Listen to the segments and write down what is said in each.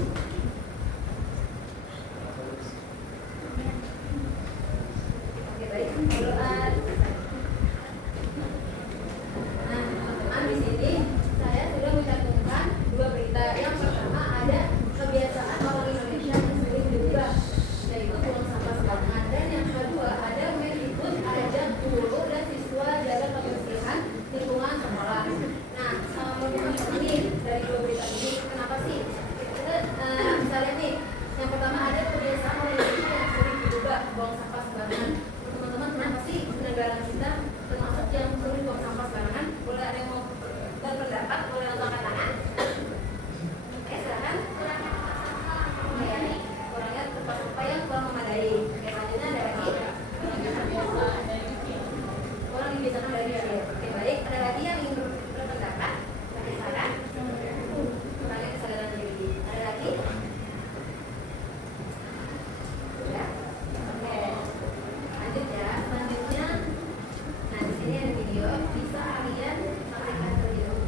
Oke, baik. Nah, teman-teman, di sini saya sudah mencantumkan dua berita. Yang pertama ada kebiasaan orang Indonesia yang sering berubah, yaitu buang sampah sembarangan. Dan yang kedua ada Mendikbud ajak guru dan siswa jaga kebersihan lingkungan sekolah. Nah, menurut ini dari dua berita ini, kenapa sih? Kita bisa lihat nih. Yang pertama ada kebiasaan orang Indonesia yang sering berubah, buang sampah sembarangan. Teman-teman, kenapa sih negara kita termasuk yang sering buang sampah sembarangan? Boleh ada yang mau berpendapat? Boleh angkat tangan? Oke, silakan. Ya, kurangnya tempat sampah yang kurang memadai. Oke, selanjutnya ada lagi. Kurang dibiasakan dari kecil. Oke, baik. Ada lagi yang ingin berpendapat? Oke, silakan. Kurangnya kesadaran diri. Ada lagi? Ya. Oke. Lanjut ya. Selanjutnya, nah di sini ada video. Bisa kalian saksikan terlebih dahulu.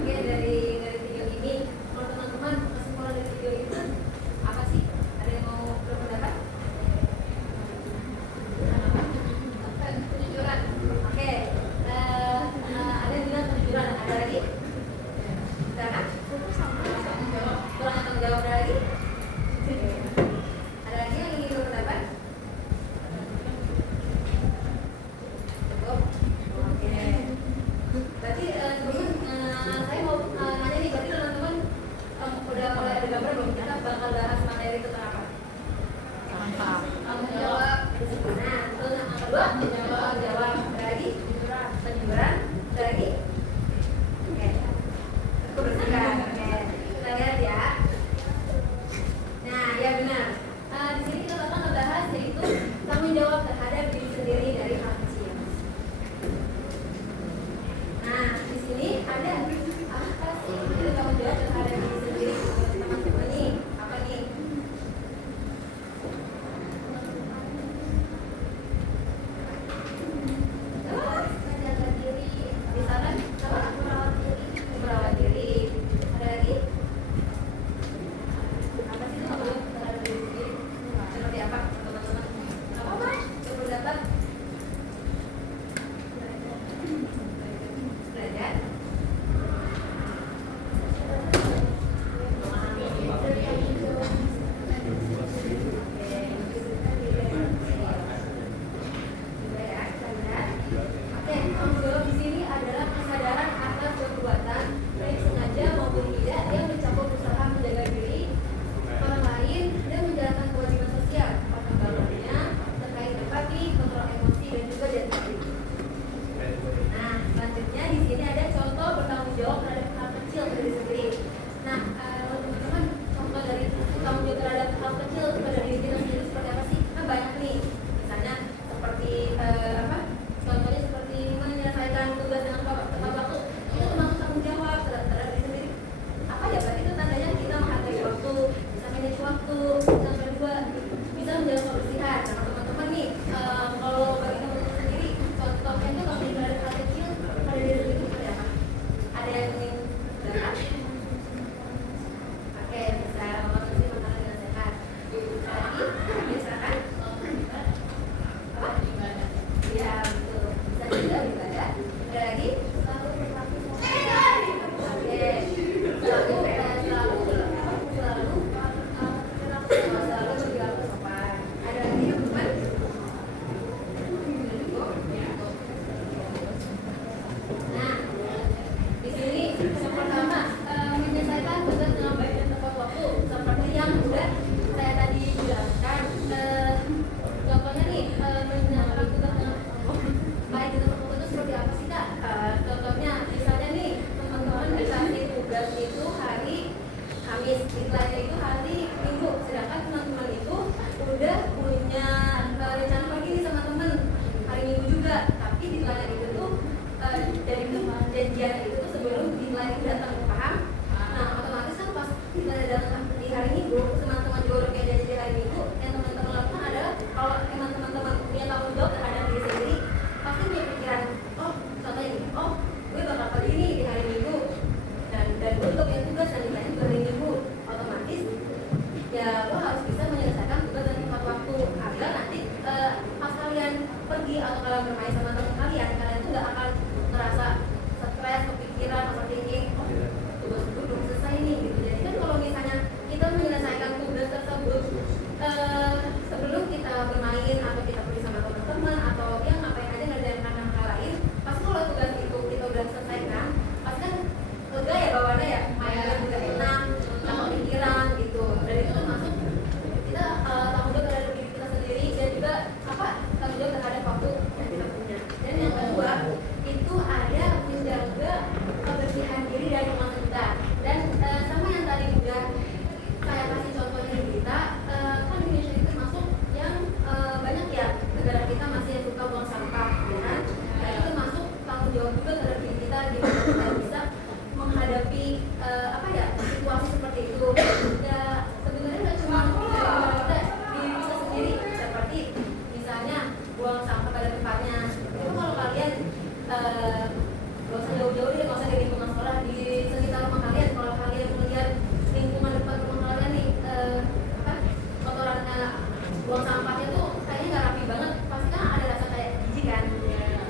Oke, dari video ini, kalau teman-teman kesimpulan dari video itu apa sih? Ada yang mau berpendapat? Kejujuran. Oke, ada yang bilang kejujuran. Ada lagi? Silakan. Kurangnya tanggung jawab, ada lagi? Ada lagi yang ingin berpendapat? Cukup. Oke. Berarti saya mau nanya nih, berarti teman-teman udah mulai ada gambar belum kita bakal bahas materi tentang apa? Tanggung jawab. Nah, terus yang kedua tanggung jawab. Ada lagi? Kejujuran. Ada lagi? Oke. Kebersihan. Oke. Kita lihat ya. Nah, ya benar. Di sini kita bakal ngebahas yaitu tanggung jawab terhadap diri sendiri dari hal kecil. Nah, di sini ada apa sih itu tanggung jawab terhadap diri sendiri? Teman-teman nih, apa nih? deadline-nya itu hari Minggu, sedangkan teman-teman itu udah punya rencana pergi nih sama temen hari Minggu juga, tapi deadline itu tuh dari itu janjian itu tuh sebelum deadline itu datang, paham? Nah otomatis kan pas deadline datang di hari Minggu, teman-teman juga udah kayak janji di hari Minggu, yang teman-teman lakukan adalah kalau emang teman-teman punya tanggung jawab terhadap diri sendiri, pasti punya pikiran, oh contohnya gini, oh gue bakal pergi nih di hari Minggu, dan gue juga punya tugas dan deadline juga hari Minggu, otomatis ya lo harus bisa menyelesaikan tugas dalam tepat waktu agar nanti pas kalian pergi atau kalian bermain sama teman kalian tuh gak akan ngerasa stres, kepikiran, overthinking, oh tugas gue belum selesai nih gitu. Jadi kan kalau misalnya kita menyelesaikan tugas tersebut sebelum kita bermain atau kita pergi sama teman-teman atau ya ngapain aja ngerjain hal lain, pasti kalau tugas itu kita udah selesaikan, pasti kan lega ya bawaannya ya, mainnya juga enak, nggak kepikiran gitu. Dan itu termasuk kita tanggung jawab terhadap diri kita sendiri dan juga tanggung jawab terhadap waktu yang kita punya. Dan yang kedua itu ada menjaga kebersihan diri dari lingkungan kita. Dan sama yang tadi udah saya kasih contohnya di berita, kan Indonesia itu termasuk yang banyak ya negara kita masih yang suka buang sampah, ya kan? Nah itu termasuk tanggung jawab juga terhadap diri kita di mana kita bisa menghadapi situasi seperti itu. Ya sebenarnya nggak cuma kita diri kita sendiri, seperti misalnya buang sampah pada tempatnya. Itu kalau kalian nggak usah jauh-jauh deh, nggak usah di lingkungan sekolah, di sekitar rumah kalian. Kalau kalian melihat lingkungan depan rumah kalian nih kotoran buang sampahnya tuh kayaknya nggak rapi banget, pasti kan ada rasa kayak jijik kan,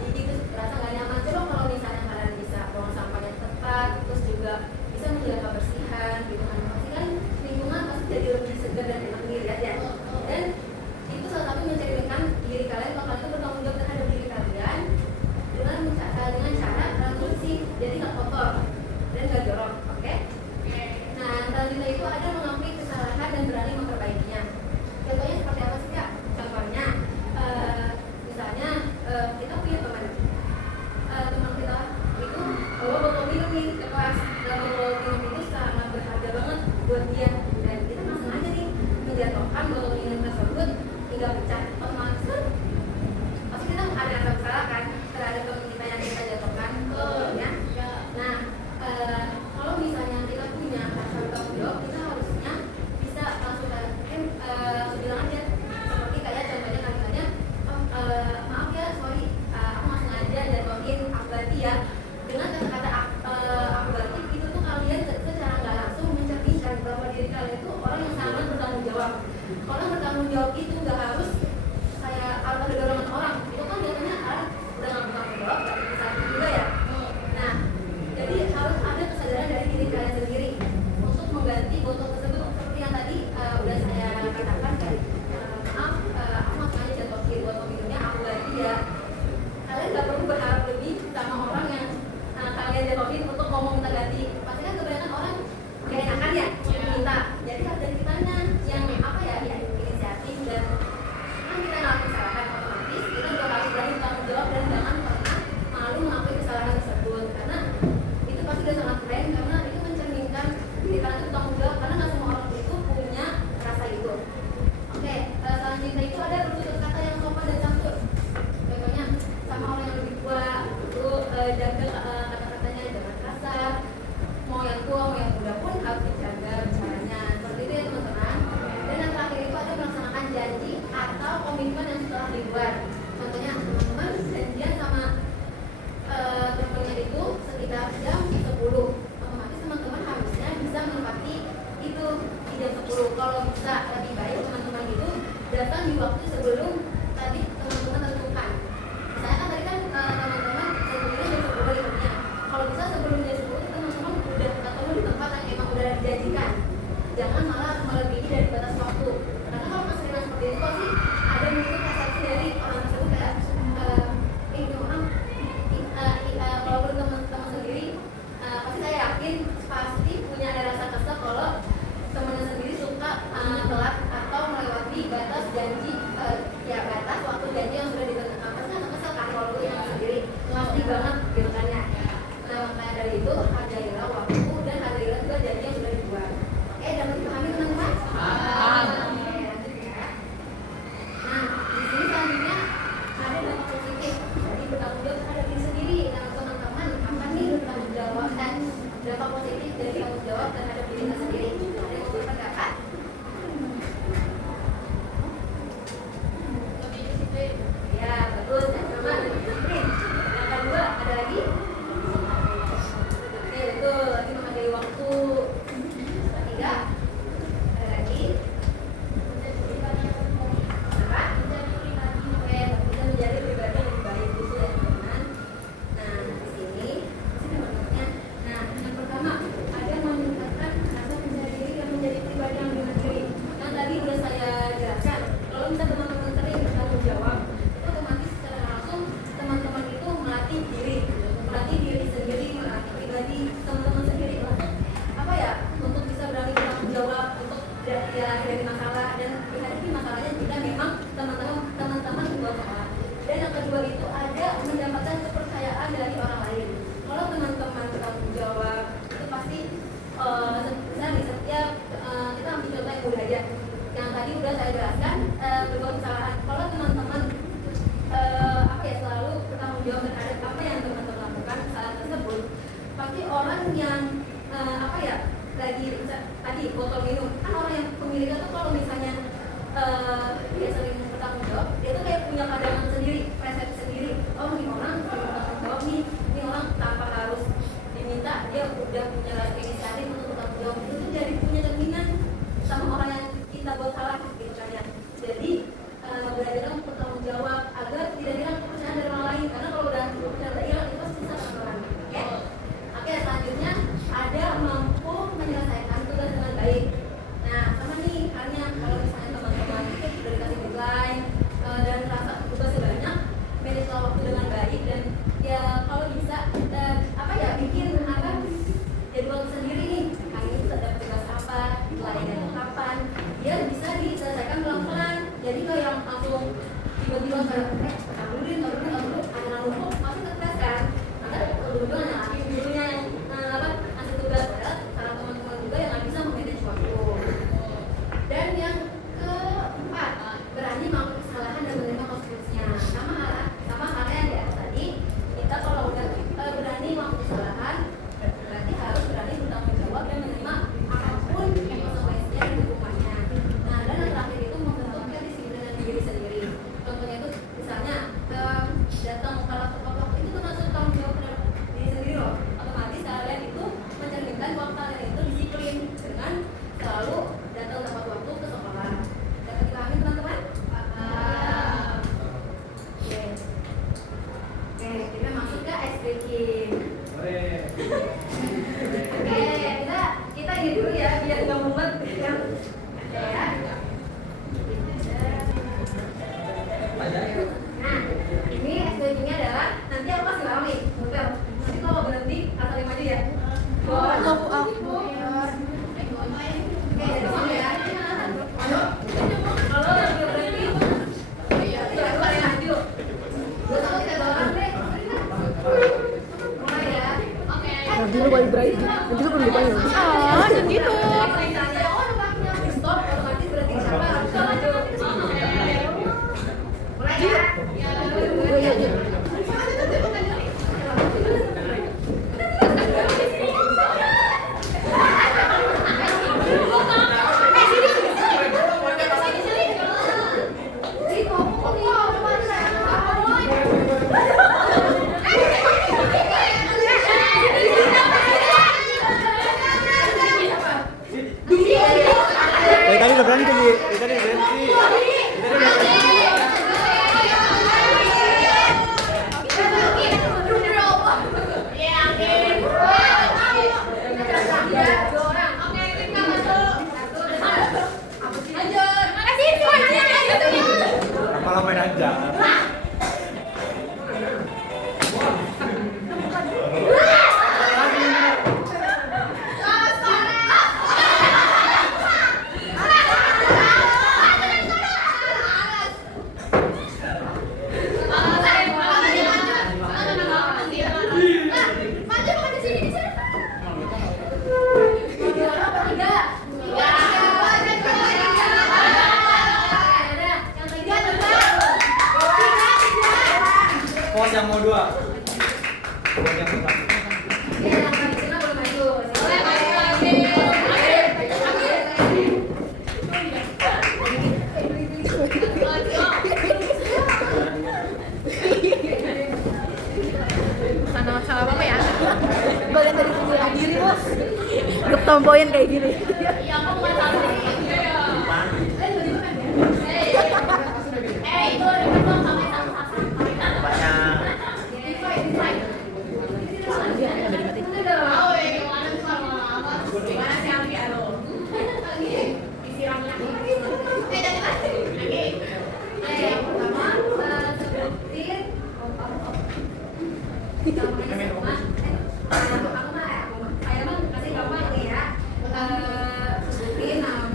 jijik terus rasa nggak nyaman. Coba kalau misalnya kalian bisa buang sampahnya tepat, terus juga bisa menjaga kebersihan gitu kan, pasti kan lingkungan pasti jadi lebih segar dan enak dilihat ya. Dan itu salah satu mencerminkan diri kalian kalau kalian itu bertanggung jawab terhadap diri kalian dengan cara bersih, jadi nggak kotor dan nggak jorok, oke? Nah selanjutnya itu ada mengakui kesalahan dan berani memperbaikinya. Contohnya seperti apa sih kak? Contohnya misalnya kita punya teman kita itu bawa botol minum nih ke kelas, dan botol minum itu sangat berharga banget buat dia, dan kita nggak sengaja nih menjatuhkan botol minum tersebut hingga pecah. Otomatis kan pasti kita ada rasa bersalah kan terhadap teman kita yang kita jatuhkan botolnya. Nah kalau misalnya kita punya rasa bertanggung jawab, kita harusnya bisa langsung bilang aja, seperti kayak contohnya kalimatnya, maaf ya, sorry, aku nggak sengaja jatuhin, aku ganti ya. Dengan kata-kata aku ganti itu tuh kalian secara nggak langsung mencerminkan bahwa diri kalian itu orang yang sangat bertanggung jawab. Orang bertanggung jawab itu nggak harus kayak ada dorongan orang, itu kan biasanya udah nggak bertanggung jawab, tapi bisa juga ya. Nah jadi harus ada kesadaran dari diri kalian sendiri untuk mengganti botol tersebut, seperti yang tadi udah saya katakan kan, maaf aku nggak sengaja jatuhin botol minumnya, aku ganti ya. Kalian nggak perlu berharap lebih sama orang yang kalian jatuhin untuk ngomong minta ganti. Pasti kan kebanyakan orang gak enakan ya minta, jadi harus dari kitanya yang inisiatif, dan kan kita ngelakuin kesalahan, otomatis kita juga harus berani bertanggung jawab dan jangan pernah malu mengakui kesalahan tersebut, karena itu pasti udah sangat keren, karena itu mencerminkan diri kalian itu bertanggung jawab, karena nggak semua orang itu punya rasa itu. Oke, selanjutnya itu ada bertutur kata yang sopan dan santun. Contohnya sama orang yang lebih tua itu jaga kata-katanya, jangan kasar. Mau yang tua mau yang muda pun harus dijaga bicaranya, seperti itu ya teman-teman. Dan yang terakhir itu ada melaksanakan janji atau komitmen yang telah dibuat. Contohnya teman-teman janjian sama teman-teman itu sekitar jam 10, otomatis teman-teman harusnya bisa menepati itu di jam 10. Kalau bisa lebih baik teman-teman itu datang di waktu sebelum tadi teman-teman tentukan. Misalnya kan tadi kan teman-teman sebelumnya jam 10 lihatnya, kalau bisa sebelum jam 10 teman-teman udah ketemu di tempat yang emang udah dijanjikan, jangan malah melebihi dari batas waktu, karena kalau keseringan seperti itu pasti ada muncul persepsi dari orang tersebut kayak ini orang walaupun teman-teman sendiri pasti saya yakin pasti punya ada rasa kesel kalau temannya sendiri suka telat atau melewati batas janji, batas waktu janji yang sudah ditentukan. Pasti ada kesel kan kalau yang sendiri pasti banget gitu kan ya. Nah makanya dari itu hargailah waktu dan hargailah juga janji yang sudah dibuat. Dan berbuat kesalahan. Kalau teman-teman selalu bertanggung jawab terhadap apa yang teman-teman lakukan kesalahan tersebut, pasti orang yang lagi tadi botol minum kan orang yang pemiliknya tuh kalau misalnya dia sering bertanggung jawab, dia tuh kayak punya pandangan sendiri, persepsi sendiri. Oh, ini orang sering bertanggung jawab nih, ini orang tanpa harus diminta dia udah punya rasa inisiatif untuk bertanggung jawab. Itu tuh jadi punya cerminan sama orang yang kita buat salah gitu kan ya. Jadi belajar untuk bertanggung jawab agar tidak hilang kepercayaan dari orang lain, karena kalau udah kepercayaan hilang itu pasti susah sama orang. Oke, selanjutnya ada mampu menyelesaikan tugas dengan baik. Nah, sama nih halnya kalau misalnya teman-teman itu sudah dikasih deadline dan rasa tugasnya banyak, manage waktu dengan baik dan ya kalau bisa bikin jadwal sendiri nih. Hari ini kita dapat tugas apa, deadline-nya itu kapan, dia bisa diselesaikan pelan-pelan. Jadi kalau yang langsung tiba-tiba taruh dulu, ada numpuk pasti stres kan. Maka dulu hanya gurunya yang ngasih tugas, padahal para teman-teman juga yang nggak bisa memanage waktu. Dan yang keempat, berani mengakui kesalahan dan menerima konsekuensinya. Sama halnya di atas tadi, kita kalau udah berani mengakui kesalahan, berarti harus berani bertanggung jawab dan menerima apapun konsekuensinya dan hukumannya. Nah, dan yang terakhir itu membentuk kedisiplinan diri sendiri. Contohnya itu misalnya datang kalau tepat waktu itu termasuk tanggung jawab terhadap diri sendiri loh. Otomatis kalian itu mencerminkan bahwa kalian itu disiplin dengan selalu datang tepat waktu ke sekolah. Dapat dipahami teman-teman? Oke, kita masuk ke ice breaking. Kita ini dulu ya biar nggak mumet ya. Nah, ini SPG-nya adalah nanti aku kasih tahu nih, betul. Nanti kalau berhenti asal maju ya. Oke, dari sini ya. Kalau lagi berhenti, ya kalian maju. Terus aku tidak bawa deh. Mulai ya. Oke. Nanti lu balik berarti, nanti lu belum dipanggil. Dan gitu. Misalnya, stop, otomatis berhenti siapa harus maju. Mulai ya. Tadi udah berani tadi. Tadi udah berhenti. Lama-lama main aja. Pos yang mau dua. Pos yang pertama. Salah apa ya? Gue liat dari video diri bos. Gue tompoin kayak gini. Sebutin nama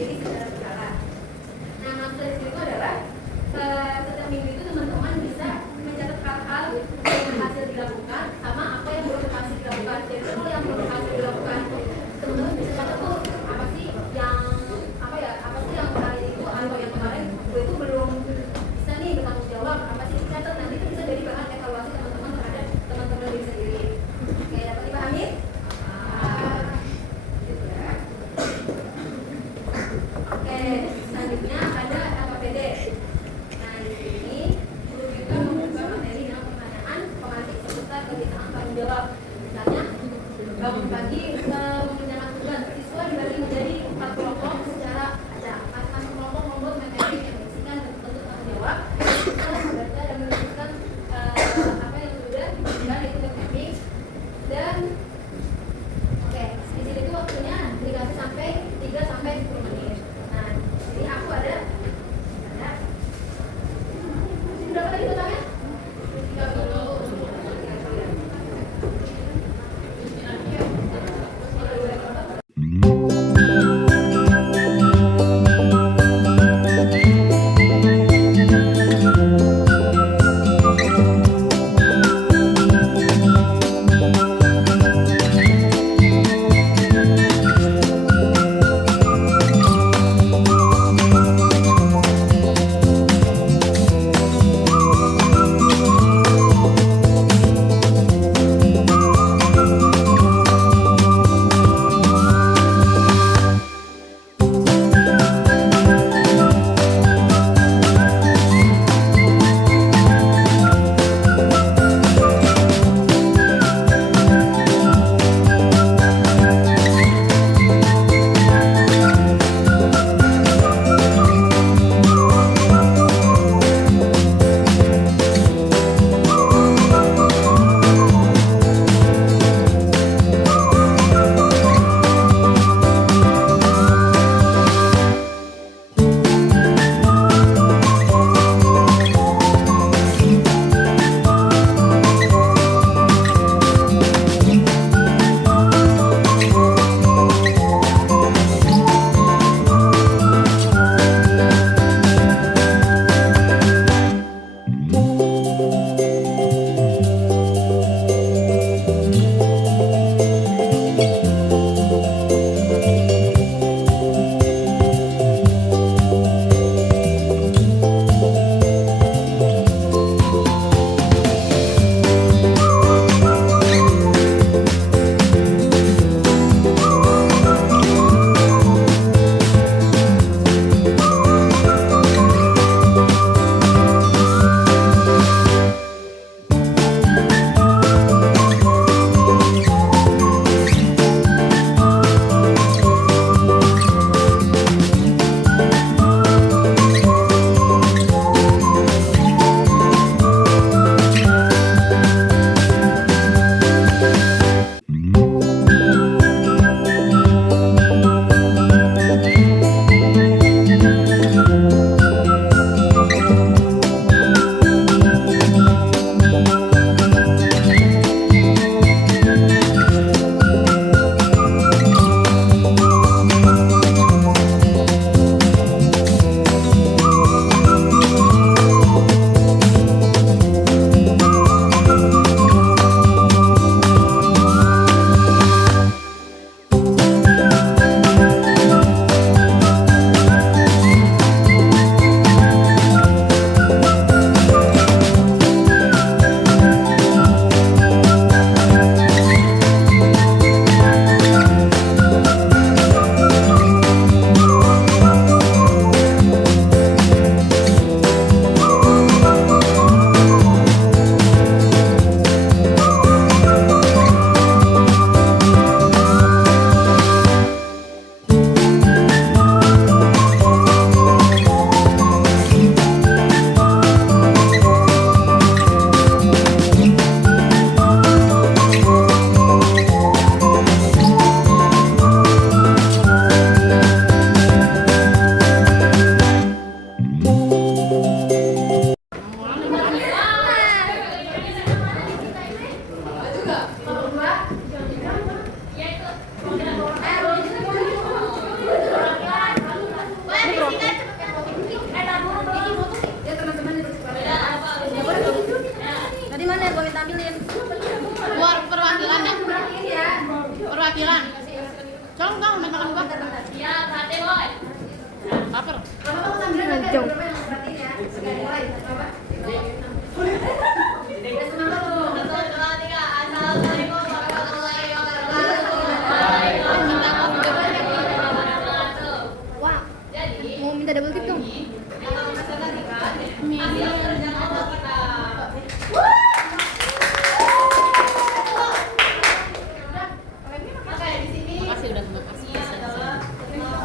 sendiri secara berkala. Nah, maksud dari sini itu adalah setiap minggu itu teman-teman bisa mencatat hal-hal yang berhasil dilakukan sama apa yang belum berhasil dilakukan. Jadi kalau yang belum berhasil dilakukan, teman-teman bisa catat tuh apa sih yang hari itu atau yang kemarin gue itu belum bisa nih bertanggung jawab, apa sih catat, nanti itu bisa jadi bahan evaluasi teman-teman terhadap teman-teman diri sendiri. Oke, dapat dipahami? Oke, selanjutnya ada LKPD. Nah, di sini guru juga membuka materi dengan pertanyaan pemancing seputar kebiasaan tanggung jawab. Misalnya, bangun pagi menjalankan tugas, siswa dibagi menjadi 4 kelompok secara acak. Masing-masing kelompok membuat materi yang berisikan bentuk tanggung jawab, siswa membaca dan menuliskan apa yang sudah diberikan yaitu teknik. Dan oke, di sini tuh waktunya dikasih sampai 3 sampai 10 menit. Nah, jadi aku ada Baper. Apa sambil Ngejong. berapa yang perhatiin ya? Sudah mulai. Apa? Udah semangat tuh. 1, 2, 3. Assalamualaikum warahmatullahi wabarakatuh. Wah, Jadi, mau minta double tip dong. kalau kita tadi kan, hasil kerja kelompok kita. Oke, di sini Makasih udah makasih. ini adalah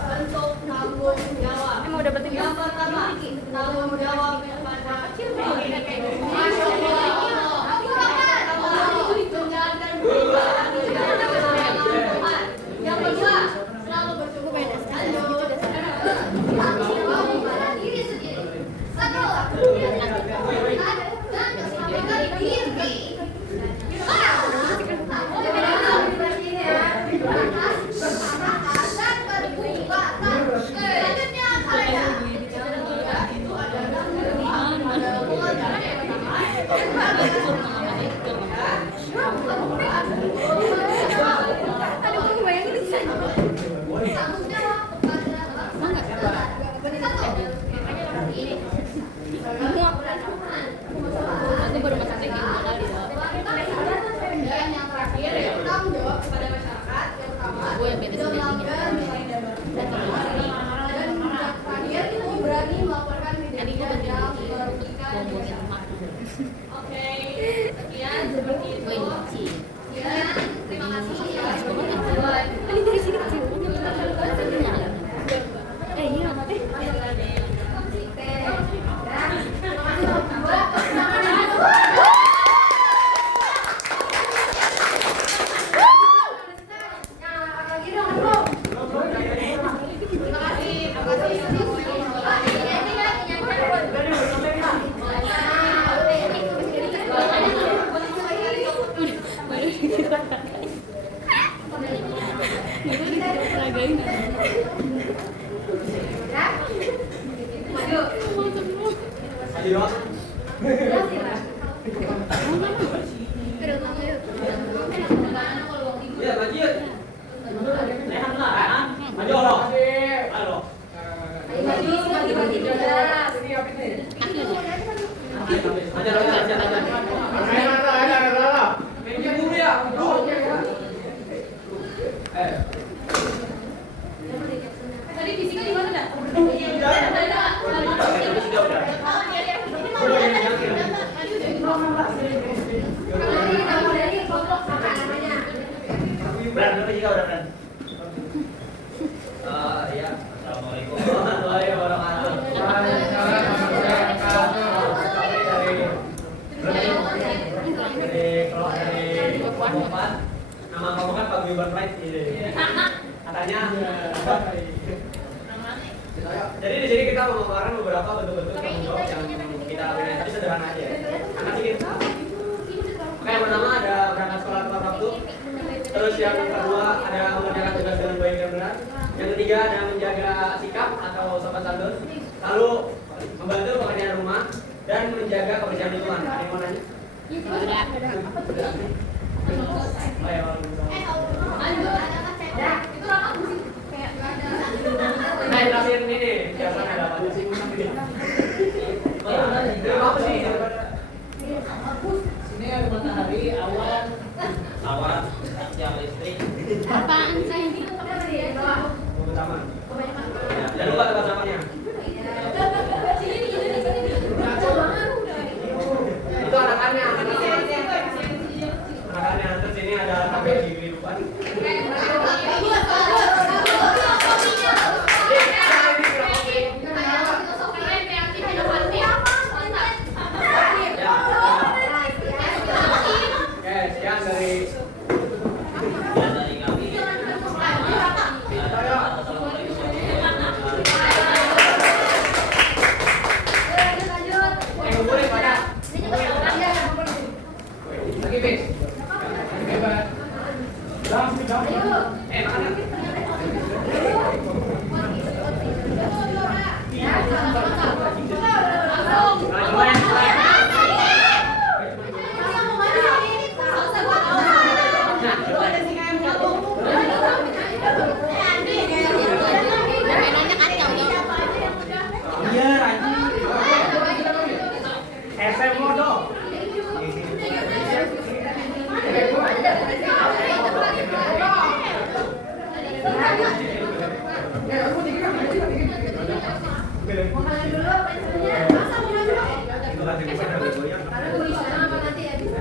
bentuk tanggung jawab. Mau double tip Yang pertama, tanggung jawab kepada Masya Allah. Menjalankan perintah Tuhan. Yang kedua, selalu bersyukur. Lanjut. Tanggung jawab kepada diri sendiri. Satu, dan kesampaikan diri. Selanjutnya kalian itu Aduh, bayangin di sana. tanggung jawab kepada Aku baru masak kayak gini kali. dan yang terakhir yaitu tanggung jawab kepada masyarakat yang pertama Gue yang beresin melakukan dan yang terakhir itu berani melaporkan Tadi gue kinerja yang berhenti merugikan ngomongin emak. Oke, sekian seperti itu. Gue nyuci. Sekian, terima kasih ya. Ini dari sini kecil. Iya, teh. Iya, lanjut. Lehan lah, kan? Maju loh. Halo. Aja. Pinggir dulu ya. Tadi fisiknya di mana dah? Ya, assalamualaikum warahmatullahi wabarakatuh. Dari Kelompok, nama kamu kan Pak Guyuban Pride katanya. Jadi di sini kita memaparkan beberapa bentuk-bentuk tanggung jawab yang kita lakukan, tapi sederhana aja. Karena dikit. Oke, yang pertama ada berangkat sekolah tepat waktu. Terus yang kedua ada mengerjakan tugas dengan baik dan benar. Yang ketiga ada menjaga sikap atau sopan santun. Lalu membantu pekerjaan rumah dan menjaga kebersihan lingkungan. Ada yang mau nanya? Oh ya, nah, yang terakhir ini nih, biasanya ada apa sih? Apa sih? Ini ada matahari, awan, Yang listrik. Apaan sih? Mobil taman. Ya, jangan lupa tempat sampahnya. Itu anak-anaknya. Anak-anaknya. Terus ini ada tampil di kehidupan. Oke, sekian dari kami. Makanan dulu, pensilnya. Masa mau dulu? Karena gue di sana apa nanti ya bisa.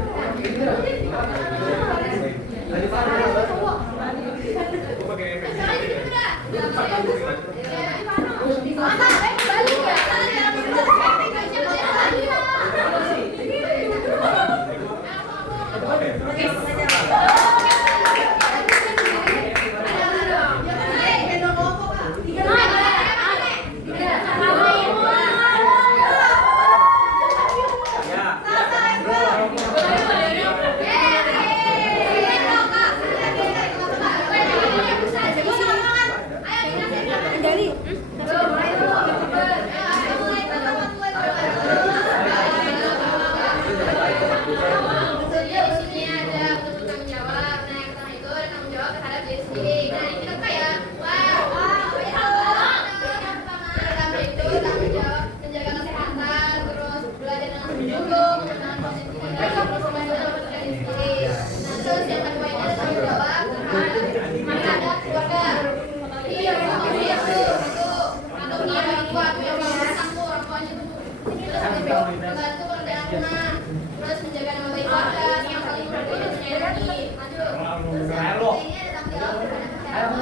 Terus menjaga nama baik keluarga, yang saling berbeda menyayangi. Lanjut. Ini ada tanggung jawab gratis. Ini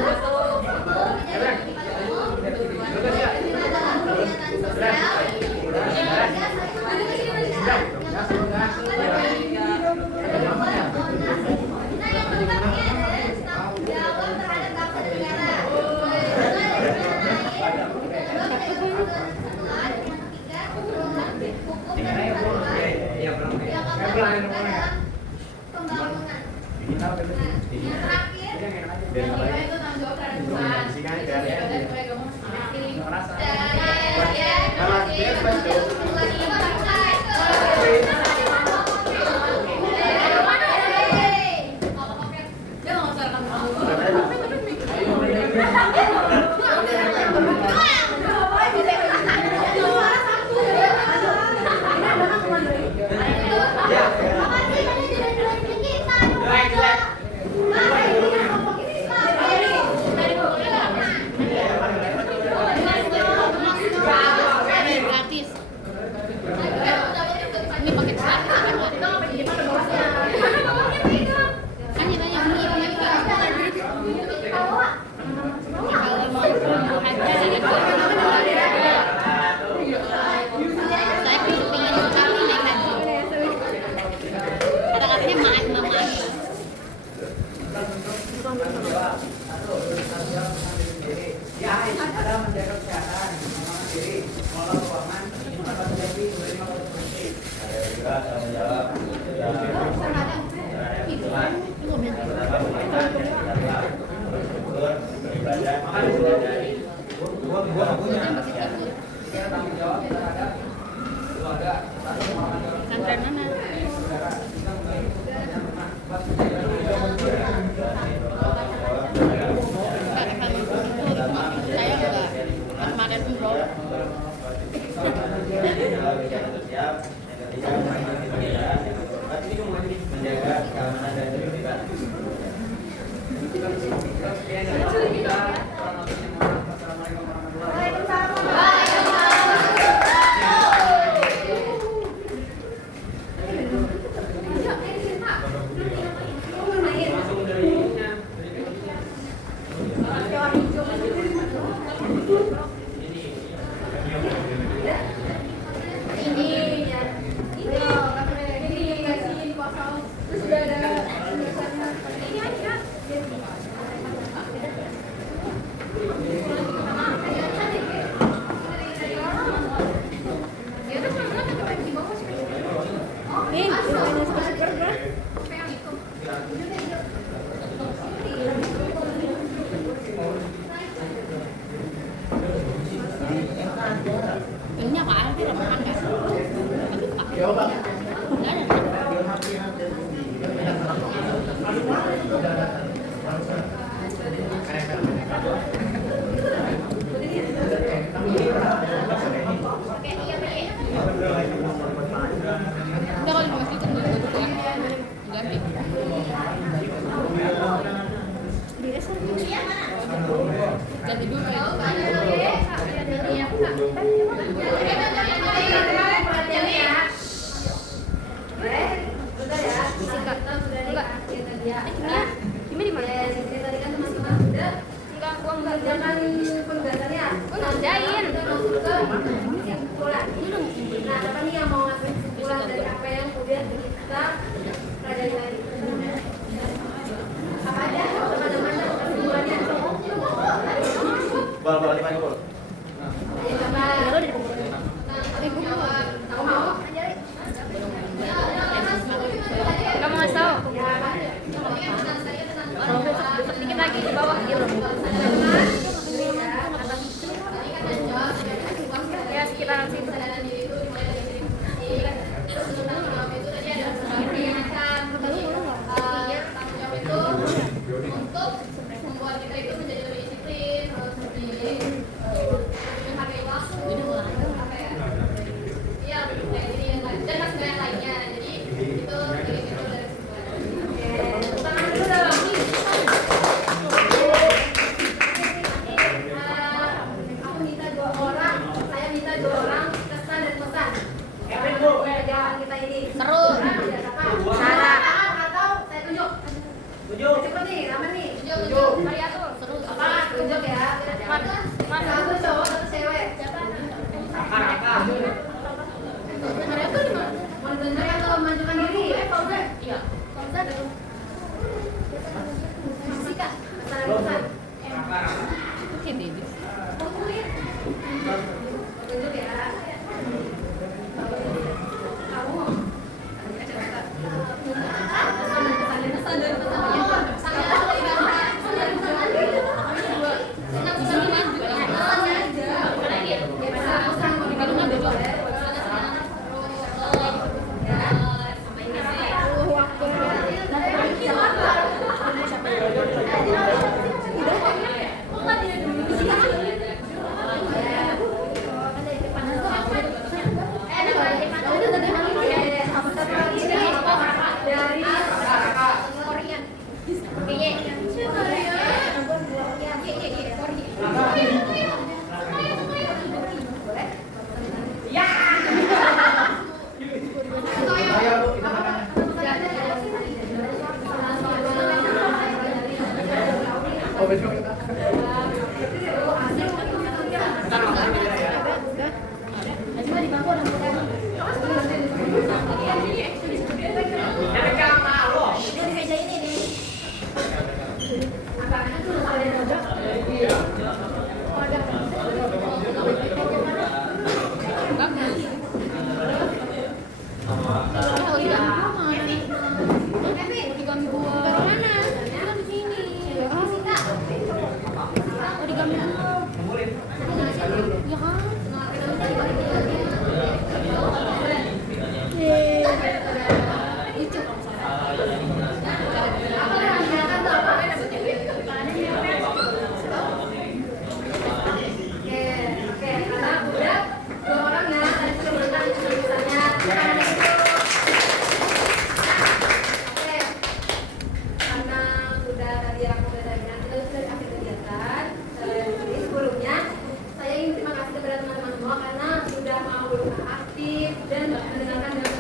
paket gratis. Kan kita yang ini kalau mau ada saya pengen sekali naik haji. Kata-katanya maaf nama. Ya, ada menjaga kesehatan, mengamankan diri, mengelola keuangan, mendapat rezeki, menerima konsumsi. Tanggung jawab terhadap keluarga, Pesantren mana? Saya enggak kemarin umroh. Menjaga keamanan dan ketertiban. Ini apa aja lah makan nggak? Enggak, kalau di masjid kan gue ganti. Ganti dulu kayak kita langsung kesadaran diri itu dimulai dari diri masing-masing. Terus untuk tanggung jawab itu tadi ada macam tanggung jawab itu untuk membuat kita itu menjadi lebih disiplin, terus lebih menghargai waktu, apa ya? Iya, kayak gini dan masih banyak lainnya. Jadi itu dari situ dari sebuah. Tangan dulu dong. Aku minta saya minta dua orang kesan dan pesan. Perjalanan kita ini. Seru. Sarah atau saya tunjuk. Tunjuk. Cepet nih, lama nih. Tunjuk. Variator. Seru. Apa? Tunjuk ya. Satu cowok, satu cewek. Raka. Variator di mana? Mau bener atau menunjukkan diri? Fauzan. Iya. Fauzan. Sika. Kesan dan pesan. Raka. Oke, baby. Tunjuk ya. Kamu. Oh, besok kita. Sebelumnya, saya ingin terima kasih kepada teman-teman semua karena sudah mau aktif dan mendengarkan